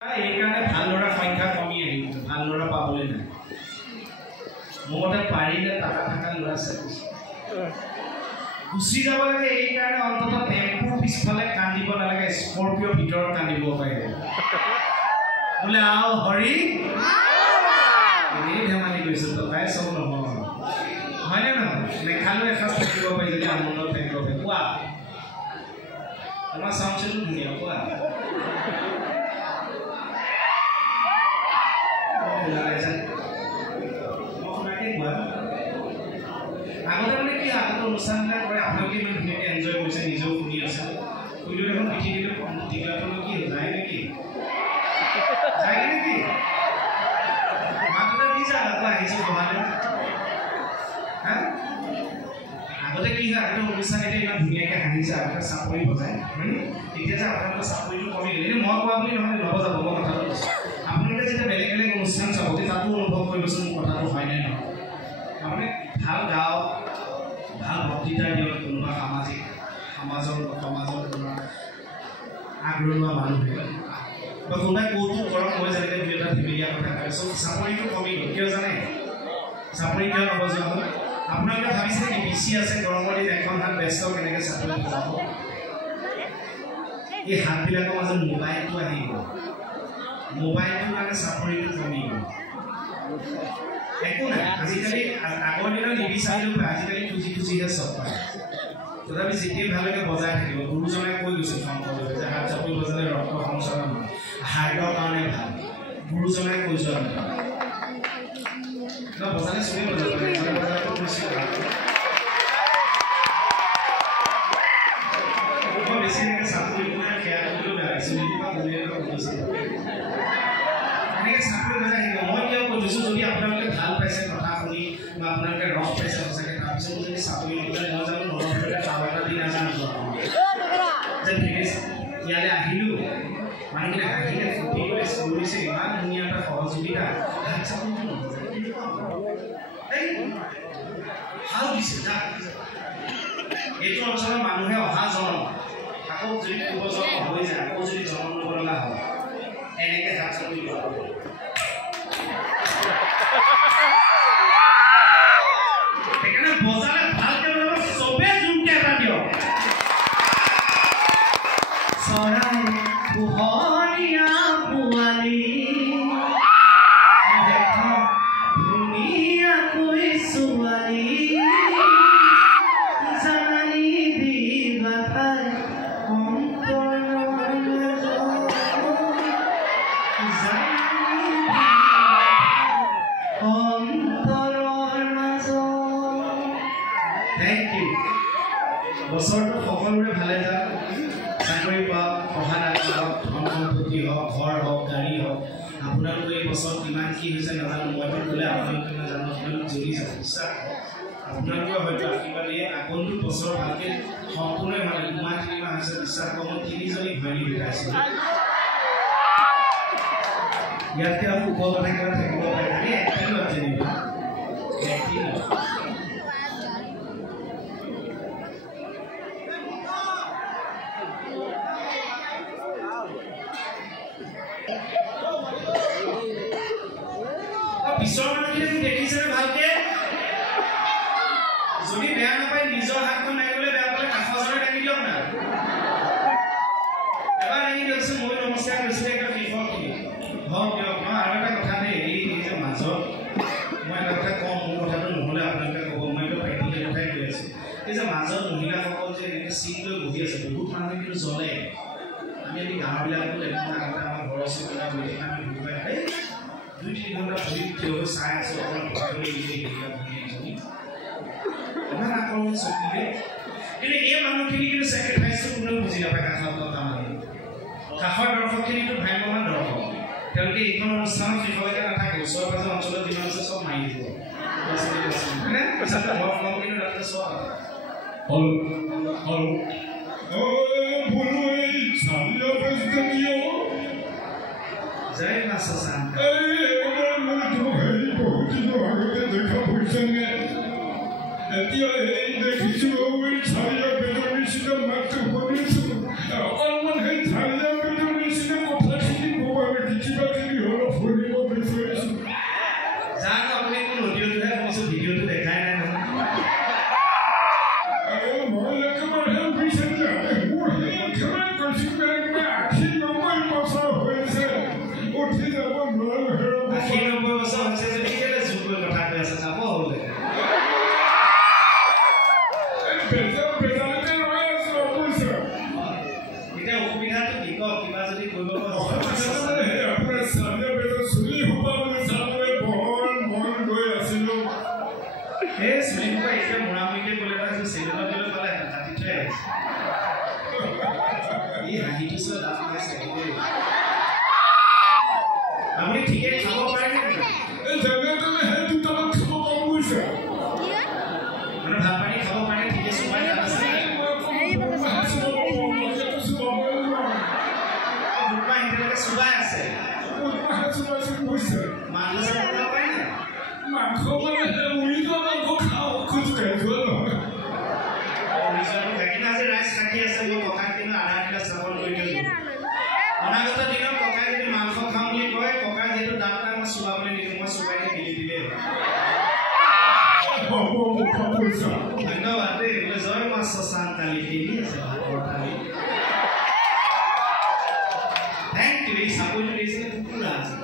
এইকাৰণে ভাল ল'ৰা সংখ্যা কমি আহিব, ভাল ল'ৰা পাবলৈ নাই। মোৰ মতে পাৰিলে টাকা থকা ল'ৰা গুচি যাব লাগে। এইকাৰণে অন্ততঃ টেম্পু পিছফালে কান্দিব নালাগে, স্কৰ্পিঅ' ভিতৰত কান্দিব পাৰে বোলে আও হৰি এনেই ধেমালি কৰিছোঁ টকাই চব নহয়, হয়নে নহয়? নেখালেও এসাঁজ থাকিব পাৰি যদি আনন্দত থাকিব পাৰি। কোৱা তোমাৰ চাউণ্ডটো ধুনীয়া, কোৱা আগতে মানে কি আগতে অনুষ্ঠানবিলাক কৰে আপোনালোকে ইমান ধুনীয়াকৈ এনজয় কৰিছে, নিজেও শুনি আছে। শুনিও দেখোন পৃথিৱীটো টিকলাটো কি যায় নেকি, যায় নেকি? মাততে কি যায় আকৌ আহিছোঁ বহালে হা? আগতে কি হয়, আগতে অনুষ্ঠান এতিয়া ইমান ধুনীয়াকৈ হাঁহিছে, আগতে চাপৰি বজায় হয়নে? এতিয়া যে আপোনালোকৰ চাপৰিটো কমি গ'ল। এনেই মই কোৱা বুলি নহয়, নবজাব মই কথাটো কৈছোঁ। আপোনালোকে যেতিয়া বেলেগ বেলেগ অনুষ্ঠান চাব তাতো অনুভৱ কৰিবচোন মোৰ কথাটো হয় নে নহয়। আপুনি ভাল গাওক, ভাল বক্তৃতা দিয়ক, কোনোবা সমাজৰ তোমাৰ আগৰণুৱা মানুহে বা কোনোবাই কৌতুক কৰক, মই যেনেকৈ দুই এটা ধেমেলীয়া কথা কৈছোঁ। চাপৰিটো কমি গ'ল, কিয় জানে? চাপৰি কিয় নবজোৱা হ'ল? আপোনালোকে ভাবিছে নেকি বেছি আছে গৰমৰ দিন এখন হাত ব্যস্ত কেনেকৈ চাপৰি বজাব? এই হাতবিলাকৰ মাজত মোবাইলটো আহি গ'ল, মোবাইলটোৰ কাৰণে চাপৰিটো কমি গ'ল। একো নাই, আজিকালি আগৰ দিনত নিবিচাৰিলেও আজিকালি খুজি খুজিহে চব পায়। তথাপি যেতিয়াই ভালকৈ বজাই থাকিব। গুৰুজনে কৈ গৈছিল শংকৰদেৱে যে হাত চাপৰি বজালে ৰক্ত সঞ্চালন হয়, হাৰ্টৰ কাৰণে ভাল। গুৰুজনে কৈ যোৱা ন বজালে চবেই বজাব বজাৰটো কৈছিল। মই বেছি এনেকৈ চাপৰি সেয়া কৰিলেও বেয়া লাগিছিল, এনেকৈ চাপৰি বজাই থাকিব। মই কিয় কৈ থৈছোঁ, যদি আপোনালোকে ভাল পাইছে কথা শুনি বা আপোনালোকে ৰস পাইছে সঁচাকৈ, তাৰপিছত যদি চাপৰি নকৰে মই জানো নৰপেটা কাম এটা দি নাজানো যে ফিনিছ ইয়ালৈ আহিলোঁ, মানুহখিনি হাঁহিলে ফূৰ্তি কৰিছে, ইমান ধুনীয়া এটা সহযোগিতা ভাল দিছে। এইটো অঞ্চলৰ মানুহে অহা জন্ম আকৌ যদি পূৰ্ব জন্ম হৈ যায়, আকৌ যদি জন্ম ল'ব লগা হয়, এনেকৈ হাত চাপৰি ল'ব। সেইকাৰণে বজালে ভালকৈ ল'ব, চবেই জোৰকৈ এটা দিয়ক। চৰাই পোহনীয়া পোৱালি ধুনীয়াকৈ ছোৱালী জানি দিবা তাই অন্তৰৰ Thank you. বছৰটো সকলোৰে ভালে যাওক, চাকৰি পাওক, পঢ়া হওক, ধন সম্পত্তি হওক, ঘৰ হওক, গাড়ী হওক। আপোনালোকে এই বছৰ কিমান কি হৈছে নাজানো, মইতো গ'লে আপোনালোকে নাজানো, আপোনালোক জ্বলি যাব। বিশ্বাস আপোনালোকৰ হয়তো আশীৰ্বাদ দিয়ে আগন্তুক বছৰ ভালকৈ সম্পূৰ্ণ মানে 2-3 মাহ হৈছে। বিশ্বাস কৰোঁ, মই 3জনী ভৈনী বিকাইছোঁ। ইয়াতকৈ আৰু সুখ কথা কিবা থাকিব পাৰে নেকি? একদিনত যেনিবা একদিনত পিছৰ মানুহখিনি দেখিছেনে ভালকে? যদি বেয়া নাপায় নিজৰ হাতখন দাঙিবলৈ বেয়া পালে কাষজনে দাঙি দিয়ক না, এবাৰ দাঙি দিয়কচোন। মই নমস্কাৰ কৰিছোঁ একদম কৃষকখিনি হওক দিয়ক। মই আৰু এটা কথা দেই, এই যে মাজত মই এটা কথা কওঁ, মোৰ কথাটো নহ'লে আপোনালোকে ক'ব, মই এইটো প্ৰেক্টিকেল কথাই কৈ আছোঁ। এই যে মাজত মহিলাসকল যে এনেকৈ চিট লৈ বহি আছে, বহুত মানুহে কিন্তু জ্বলে। আমি গাঁৱবিলাকতো দেখোঁ, আগতে আমাৰ ঘৰৰ চিট এটা বহি আমি ভুল পাই 2-3 ঘণ্টা বহি থিয় হৈ চাই আছোঁ, অকণমান ইমান আক্ৰমণ চকিলে। কিন্তু এই মানুহখিনি কিন্তু ছেক্ৰিফাইচটো কোনেও বুজি নাপায়। কাষৰ দৰ্শকখিনিতো ভ্ৰাম্যমান দৰ্শক, তেওঁলোকে এইখন অনুষ্ঠানত শেষলৈকে নাথাকে, ওচৰ পাজৰ অঞ্চলত যিমান আছে চব মাৰি দিব। কিন্তু তাতে চোৱা জয় মা শশাংকা। এতিয়া এই দেখিছোঁ চাৰিয়া বেদৰ নিচিনা মাতটো শুনিছোঁ, অকণমান সেই চাৰিয়া বেদৰ নিচিনা কথাখিনি ক'ব আমি ঠিকে খাব পাৰে নে এই জাগাটোলে হে দুটামান খাব মন গৈছে মানে ভাত পানী খাব পাৰে ঠিকে চুবাই আছে চুবাই আছে মাংস খাব পাৰে নে মাংস মানে উৰিটো মাংস খাওঁ খোজ কাঢ়িব ৰাইজ থাকি আছে মই ককাক কিন্তু আধা কিলো চাউল লৈ দিলোঁ অনাগত দিনত ককাই যদি মাংস খাওঁ বুলি কয় ককাই যিহেতু দাঁত নাই মই চুবাবলৈ নিদিওঁ মই চুবাইকে গিলি দিলে ধন্যবাদ দেই বোলে জয় মা শশান তালি খেলি আছে ভাতৰ তালি থেংক ইউ এই চাকৰিটো দিছিলে কুকুৰা আছে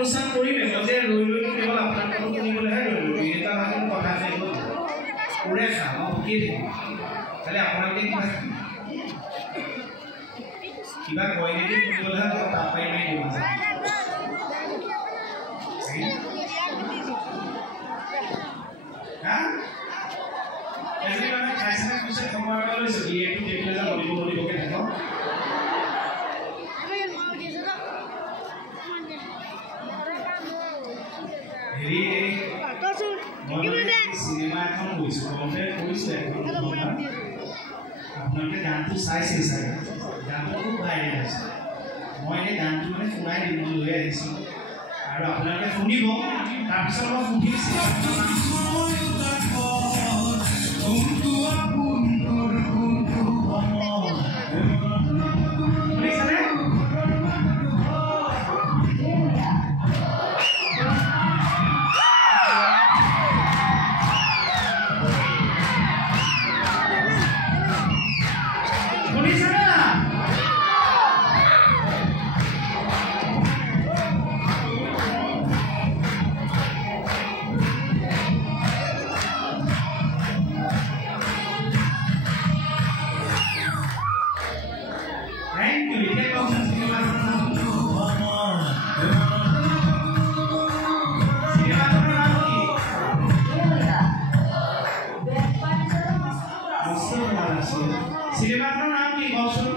অনুষ্ঠান কৰিলে মই ৰৈ ৰৈ কেৱল আপোনালোকক শুনিবলৈহে ৰৈ এটা মানুহ কথা নাই উৰে খাম কি খালি আপোনালোকে কিবা কয় নেকি শুনিবলৈহে তাপ পাই নাই দিব এজনী মানুহে খাইছেনে কৈছে সময় এটা লৈছোঁ এইটো দেখিলে যে বলিবকে থাকক চিনেমা এখন গৈছোঁ কওঁতে কৈছোঁ আপোনালোকে গানটো চাইছিল চাগে গানটো খুব ভাইৰেল হৈছে মই এই গানটো মানে শুনাই দিম মই লৈ আহিছোঁ আৰু আপোনালোকে শুনিব তাৰপিছত মই সুধিছোঁ চিনেমাখনৰ নাম কি কওকচোন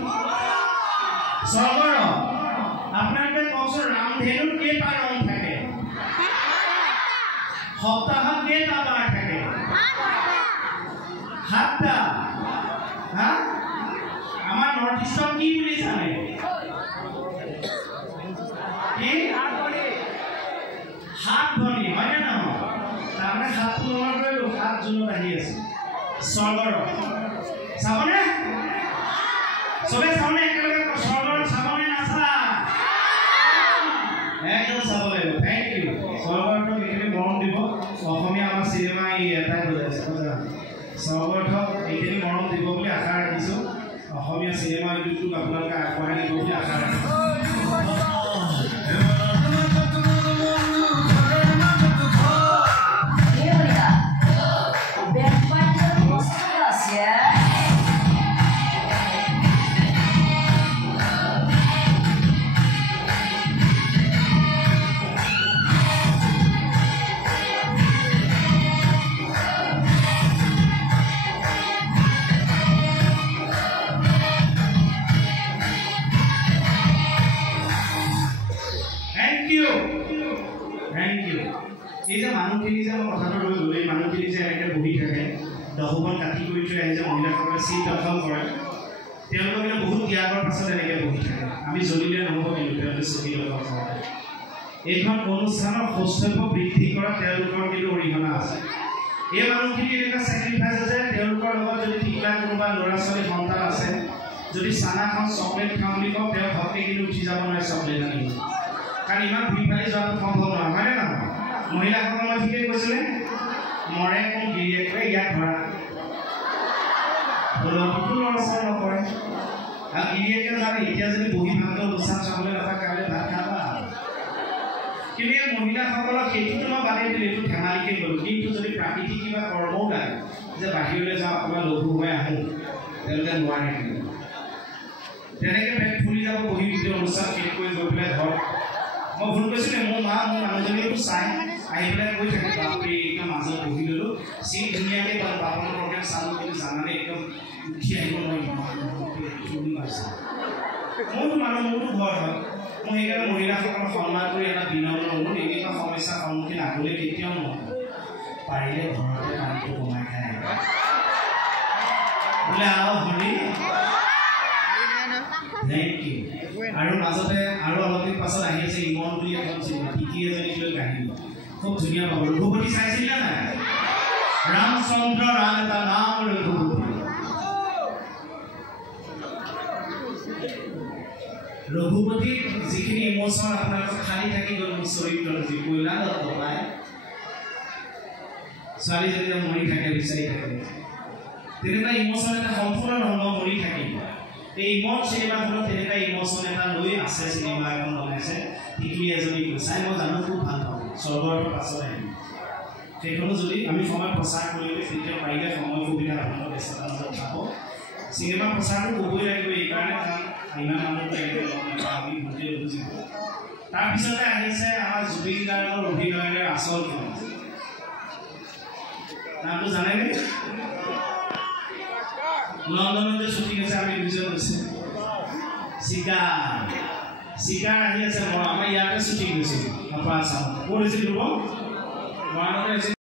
স্বৰ্গৰ আপোনালোকে কওকচোন ৰামধেনুত কেইটা ৰং থাকে সপ্তাহত কেইটা বাৰ থাকে 7টা হা আমাৰ নৰ্থ ইষ্টত কি বুলি জানে কি হাত ভনী হয় নে নহয় তাৰমানে 7 নম্বৰ 7 জুনত আহি আছে স্বৰ্গৰ চাবনে থাকিব বুলি আশা ৰাখিছোঁ অসমীয়া চিনেমা উদ্যোগটোক আপোনালোকে আগবঢ়াই নিব বুলি আশা ৰাখিছোঁ এই যে মানুহখিনি যে মই কথাটো লৈ গ'লো এই মানুহখিনি যে এনেকৈ বহি থাকে দহখন কাটি কৰি থৈ আহি যে মহিলাসকলে চিট দখল কৰে তেওঁলোকে কিন্তু বহুত ত্যাগৰ পাছত এনেকৈ বহি থাকে আমি জ্বলিলে নহ'ব কিন্তু তেওঁলোকে চকী দখল কৰে এইখন অনুষ্ঠানৰ সৌষ্ঠৱ বৃদ্ধি কৰা তেওঁলোকৰ কিন্তু অৰিহণা আছে এই মানুহখিনি এনেকুৱা চেক্ৰিফাইচ আছে তেওঁলোকৰ লগত যদি ঠিকলা কোনোবা ল'ৰা ছোৱালী সন্তান আছে যদি চানা খাওঁ চকলেট খাওঁ বুলি কওঁ তেওঁ ঘৰতে কিন্তু উঠি যাব নোৱাৰে চকলেট আনিব কাৰণ ইমান ভিৰ ফালি যোৱাটো সম্ভৱ নহয় হয়নে নহয় মহিলাসকলে ঠিকে কৈছিলে মৰে কোন গিৰিয়েকে ইয়াত ধৰা কোনো ল'ৰা ছোৱালী নকৰে আৰু গিৰিয়েকে জানে এতিয়া যদি বহি ভাতৰ অনুষ্ঠান চাবলৈ নাপায় কাইলৈ ভাত খাবা কিন্তু এই মহিলাসকলক সেইটোতো মই বাদেই দিলোঁ এইটো ধেমালিকে গ'লোঁ কিন্তু যদি প্ৰাকৃতিক কিবা কৰ্মও গায় যে বাহিৰলৈ যাওঁ অকণমান লঘু হৈ আহোঁ তেওঁলোকে নোৱাৰে কিন্তু তেনেকৈ পেট ফুলি যাব বহি গোটেই অনুষ্ঠান শেষ কৰি গৈ পেলাই ঘৰত মই ভুল কৈছিলোঁ মোৰ মা মোৰ মানুহজনীও চাই আহি পেলাই কৈ থাকে বাপৰে একদম মাজত বহি ল'লোঁ চিট ধুনীয়াকৈ বাপনৰ প্ৰগ্ৰেম চালোঁ কিন্তু জানানে একদম উঠি আহিব নোৱাৰি মোৰতো মানুহ মোৰতো ঘৰ হয় মই সেইকাৰণে মহিলাসকলক সন্মান কৰি এটা বিনম্ৰ অনুৰোধ এনেকুৱা সমস্যাৰ সন্মুখীন আগলৈ কেতিয়াও নহয় পাৰিলে ঘৰতে পানীটো কমাই খাই বোলে আৰু হৰি থেংক ইউ আৰু মাজতে আৰু অলপ দিন পাছত আহি আছে ইমন বুলি এখন চিনেমা টিকি এজনীক লৈ কাহিনী খুব ধুনীয়া পাব ৰঘুপতি চাইছিল নে নাই ৰামচন্দ্ৰ ৰাম এটা নাম ৰঘুপতি ৰঘুপতিৰ যিখিনি ইমোচন আপোনালোকক খালি থাকি গ'ল মোৰ চৰিত্ৰৰ যি কইলা দত্তাই ছোৱালীজনীয়ে মৰি থাকে বিচাৰি থাকে তেনেকুৱা ইমোচন এটা সম্পূৰ্ণ নহ'ব মৰি থাকিব এই ইমন চিনেমাখনত তেনেকুৱা ইমোচন এটা লৈ আছে চিনেমা এখন বনাইছে টিকলি এজনী চাই মই জানো খুব ভাল পাওঁ স্বৰ্গৰ পাছত আহিম সেইখনো যদি আমি সময় প্ৰচাৰ কৰিলে তেতিয়া পাৰিলে সময় সুবিধা আপোনালোকৰ ব্যস্ততাৰ মাজত পাব চিনেমা প্ৰচাৰটো হ'বই লাগিব এইকাৰণে কাৰণ ইমান মানুহ আমি বুজি বুজিব তাৰপিছতে আহিছে আমাৰ জুবিন গাৰ্গৰ অভিনয়েৰে আচল ফিল্ম নামটো জানেনে লণ্ডনত যে শ্বুটিং আছে আমি দুজন গৈছে চিকাৰ আহি আছে আমাৰ ইয়াতে শ্বুটিং হৈছিল ক'ত হৈছিল